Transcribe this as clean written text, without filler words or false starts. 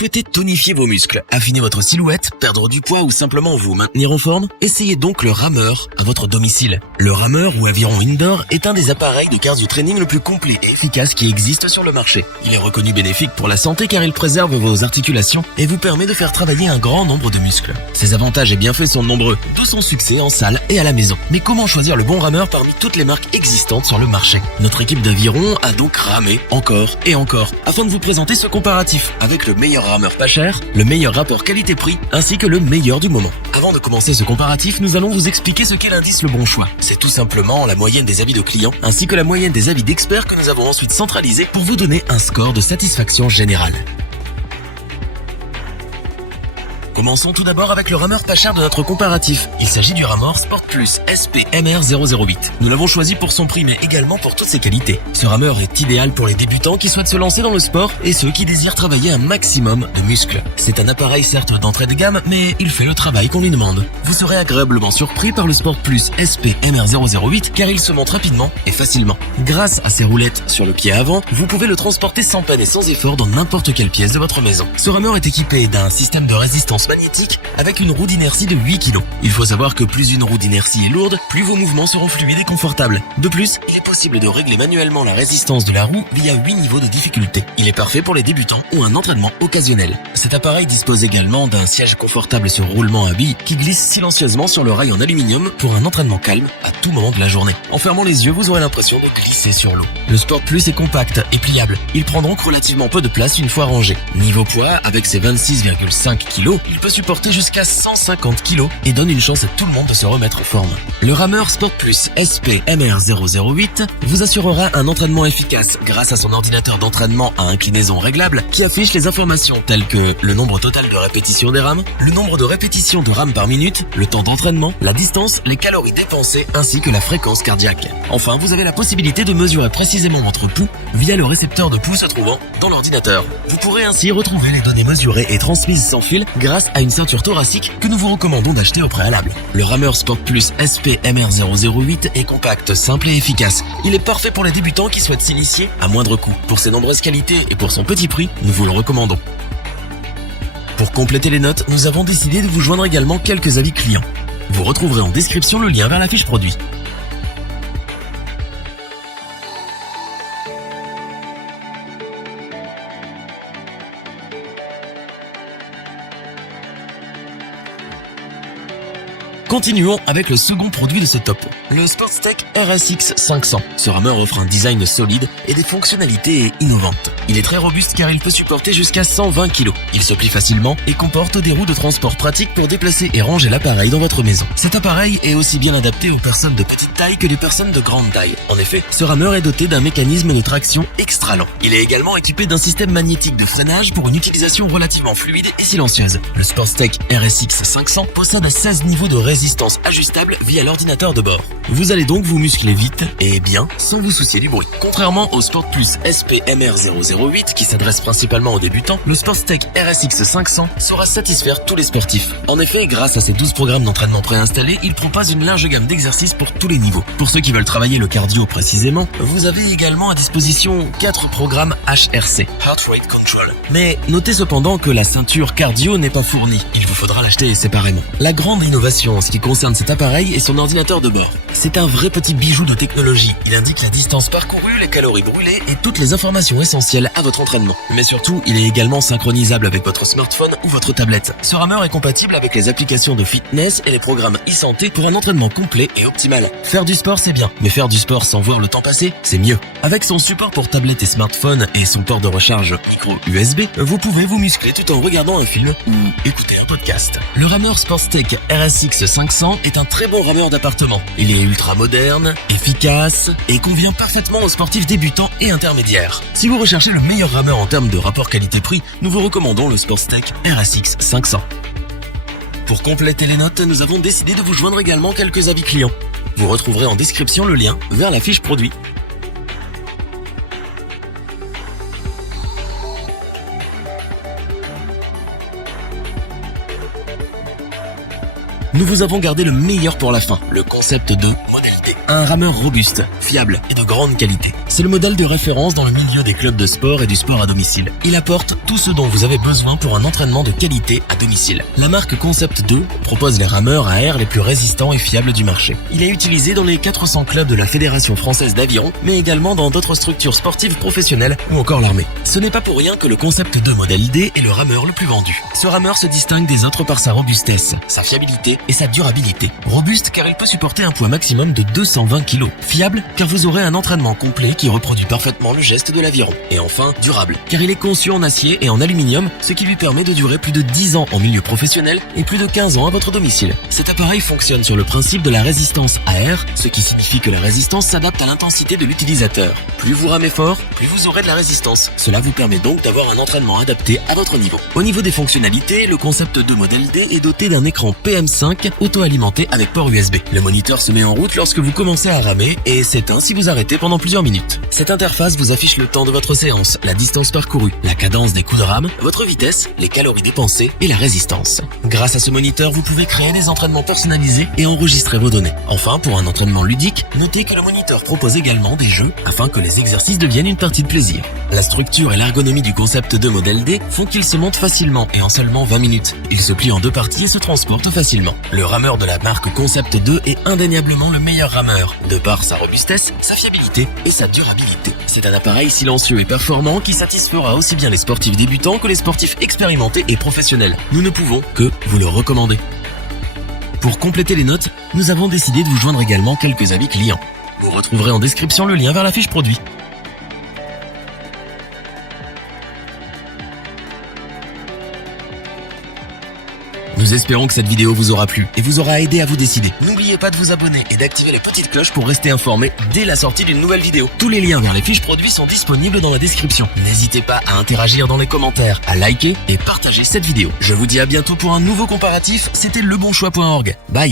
souhaitez tonifier vos muscles, affiner votre silhouette, perdre du poids ou simplement vous maintenir en forme, essayez donc le rameur à votre domicile. Le rameur ou aviron indoor est un des appareils de cardio training le plus complet et efficace qui existe sur le marché. Il est reconnu bénéfique pour la santé car il préserve vos articulations et vous permet de faire travailler un grand nombre de muscles. Ses avantages et bienfaits sont nombreux, d'où son succès en salle et à la maison. Mais comment choisir le bon rameur parmi toutes les marques existantes sur le marché? Notre équipe d'aviron a donc ramé encore et encore afin de vous présenter ce comparatif avec le meilleur rameur pas cher, le meilleur rapport qualité-prix ainsi que le meilleur du moment. Avant de commencer ce comparatif, nous allons vous expliquer ce qu'est l'indice Le Bon Choix. C'est tout simplement la moyenne des avis de clients ainsi que la moyenne des avis d'experts que nous avons ensuite centralisés pour vous donner un score de satisfaction générale. Commençons tout d'abord avec le rameur pas cher de notre comparatif. Il s'agit du rameur Sport Plus SP MR008. Nous l'avons choisi pour son prix mais également pour toutes ses qualités. Ce rameur est idéal pour les débutants qui souhaitent se lancer dans le sport et ceux qui désirent travailler un maximum de muscles. C'est un appareil certes d'entrée de gamme mais il fait le travail qu'on lui demande. Vous serez agréablement surpris par le Sport Plus SP MR008 car il se monte rapidement et facilement. Grâce à ses roulettes sur le pied avant, vous pouvez le transporter sans peine et sans effort dans n'importe quelle pièce de votre maison. Ce rameur est équipé d'un système de résistance magnétique avec une roue d'inertie de 8 kg. Il faut savoir que plus une roue d'inertie est lourde, plus vos mouvements seront fluides et confortables. De plus, il est possible de régler manuellement la résistance de la roue via 8 niveaux de difficulté. Il est parfait pour les débutants ou un entraînement occasionnel. Cet appareil dispose également d'un siège confortable sur roulement à billes qui glisse silencieusement sur le rail en aluminium pour un entraînement calme à tout moment de la journée. En fermant les yeux, vous aurez l'impression de glisser sur l'eau. Le Sport Plus est compact et pliable. Il prend donc relativement peu de place une fois rangé. Niveau poids, avec ses 26,5 kg, il peut supporter jusqu'à 150 kg et donne une chance à tout le monde de se remettre en forme. Le rameur Sport Plus SP MR008 vous assurera un entraînement efficace grâce à son ordinateur d'entraînement à inclinaison réglable qui affiche les informations telles que le nombre total de répétitions des rames, le nombre de répétitions de rames par minute, le temps d'entraînement, la distance, les calories dépensées ainsi que la fréquence cardiaque. Enfin, vous avez la possibilité de mesurer précisément votre pouls via le récepteur de pouls se trouvant dans l'ordinateur. Vous pourrez ainsi retrouver les données mesurées et transmises sans fil grâce à une ceinture thoracique que nous vous recommandons d'acheter au préalable. Le rameur Sport Plus SP MR008 est compact, simple et efficace. Il est parfait pour les débutants qui souhaitent s'initier à moindre coût. Pour ses nombreuses qualités et pour son petit prix, nous vous le recommandons. Pour compléter les notes, nous avons décidé de vous joindre également quelques avis clients. Vous retrouverez en description le lien vers la fiche produit. Continuons avec le second produit de ce top, le SportsTech RSX 500. Ce rameur offre un design solide et des fonctionnalités innovantes. Il est très robuste car il peut supporter jusqu'à 120 kg. Il se plie facilement et comporte des roues de transport pratiques pour déplacer et ranger l'appareil dans votre maison. Cet appareil est aussi bien adapté aux personnes de petite taille que des personnes de grande taille. En effet, ce rameur est doté d'un mécanisme de traction extra lent. Il est également équipé d'un système magnétique de freinage pour une utilisation relativement fluide et silencieuse. Le SportsTech RSX 500 possède 16 niveaux de résistance ajustable via l'ordinateur de bord. Vous allez donc vous muscler vite et bien sans vous soucier du bruit. Contrairement au Sport Plus SP MR008 qui s'adresse principalement aux débutants, le SportsTech RSX 500 saura satisfaire tous les sportifs. En effet, grâce à ses 12 programmes d'entraînement préinstallés, il propose une large gamme d'exercices pour tous les niveaux. Pour ceux qui veulent travailler le cardio précisément, vous avez également à disposition 4 programmes HRC, Heart Rate Control. Mais notez cependant que la ceinture cardio n'est pas fournie. Il vous faudra l'acheter séparément. La grande innovation en ce qui concerne cet appareil est son ordinateur de bord. C'est un vrai petit bijou de technologie. Il indique la distance parcourue, les calories brûlées et toutes les informations essentielles à votre entraînement. Mais surtout, il est également synchronisable avec votre smartphone ou votre tablette. Ce rameur est compatible avec les applications de fitness et les programmes e-santé pour un entraînement complet et optimal. Faire du sport, c'est bien, mais faire du sport sans voir le temps passer, c'est mieux. Avec son support pour tablette et smartphone et son port de recharge micro USB, vous pouvez vous muscler tout en regardant un film ou écouter un podcast. Le rameur SportsTech RSX 500 est un très bon rameur d'appartement. Il est ultra moderne, efficace et convient parfaitement aux sportifs débutants et intermédiaires. Si vous recherchez le meilleur rameur en termes de rapport qualité-prix, nous vous recommandons le SportsTech RSX 500. Pour compléter les notes, nous avons décidé de vous joindre également quelques avis clients. Vous retrouverez en description le lien vers la fiche produit. Nous vous avons gardé le meilleur pour la fin, le concept de modèle T. a un rameur robuste, fiable et de grande qualité. C'est le modèle de référence dans le milieu des clubs de sport et du sport à domicile. Il apporte tout ce dont vous avez besoin pour un entraînement de qualité à domicile. La marque Concept 2 propose les rameurs à air les plus résistants et fiables du marché. Il est utilisé dans les 400 clubs de la Fédération française d'aviron, mais également dans d'autres structures sportives professionnelles ou encore l'armée. Ce n'est pas pour rien que le Concept 2 modèle D est le rameur le plus vendu. Ce rameur se distingue des autres par sa robustesse, sa fiabilité et sa durabilité. Robuste car il peut supporter un poids maximum de 220 kg. Fiable car vous aurez un entraînement complet qui reproduit parfaitement le geste de l'aviron. Et enfin, durable car il est conçu en acier et en aluminium, ce qui lui permet de durer plus de 10 ans en milieu professionnel et plus de 15 ans à votre domicile. Cet appareil fonctionne sur le principe de la résistance à air, ce qui signifie que la résistance s'adapte à l'intensité de l'utilisateur. Plus vous ramez fort, plus vous aurez de la résistance. Cela vous permet donc d'avoir un entraînement adapté à votre niveau. Au niveau des fonctionnalités, le Concept 2 modèle D est doté d'un écran PM5 auto-alimenté avec port USB. Le moniteur se met en route lorsque vous commencez à ramer et s'éteint si vous arrêtez pendant plusieurs minutes. Cette interface vous affiche le temps de votre séance, la distance parcourue, la cadence des coups de rame, votre vitesse, les calories dépensées et la résistance. Grâce à ce moniteur, vous pouvez créer des entraînements personnalisés et enregistrer vos données. Enfin, pour un entraînement ludique, notez que le moniteur propose également des jeux afin que les exercices deviennent une partie de plaisir. La structure et l'ergonomie du Concept 2 modèle D font qu'il se monte facilement et en seulement 20 minutes. Il se plie en deux parties et se transporte facilement. Le rameur de la marque Concept 2 est indéniablement le meilleur rameur, de par sa robustesse, sa fiabilité et sa durabilité. C'est un appareil silencieux et performant qui satisfera aussi bien les sportifs débutants que les sportifs expérimentés et professionnels. Nous ne pouvons que vous le recommander. Pour compléter les notes, nous avons décidé de vous joindre également quelques avis clients. Vous retrouverez en description le lien vers la fiche produit. Nous espérons que cette vidéo vous aura plu et vous aura aidé à vous décider. N'oubliez pas de vous abonner et d'activer les petites cloches pour rester informé dès la sortie d'une nouvelle vidéo. Tous les liens vers les fiches produits sont disponibles dans la description. N'hésitez pas à interagir dans les commentaires, à liker et partager cette vidéo. Je vous dis à bientôt pour un nouveau comparatif. C'était lebonchoix.org. Bye.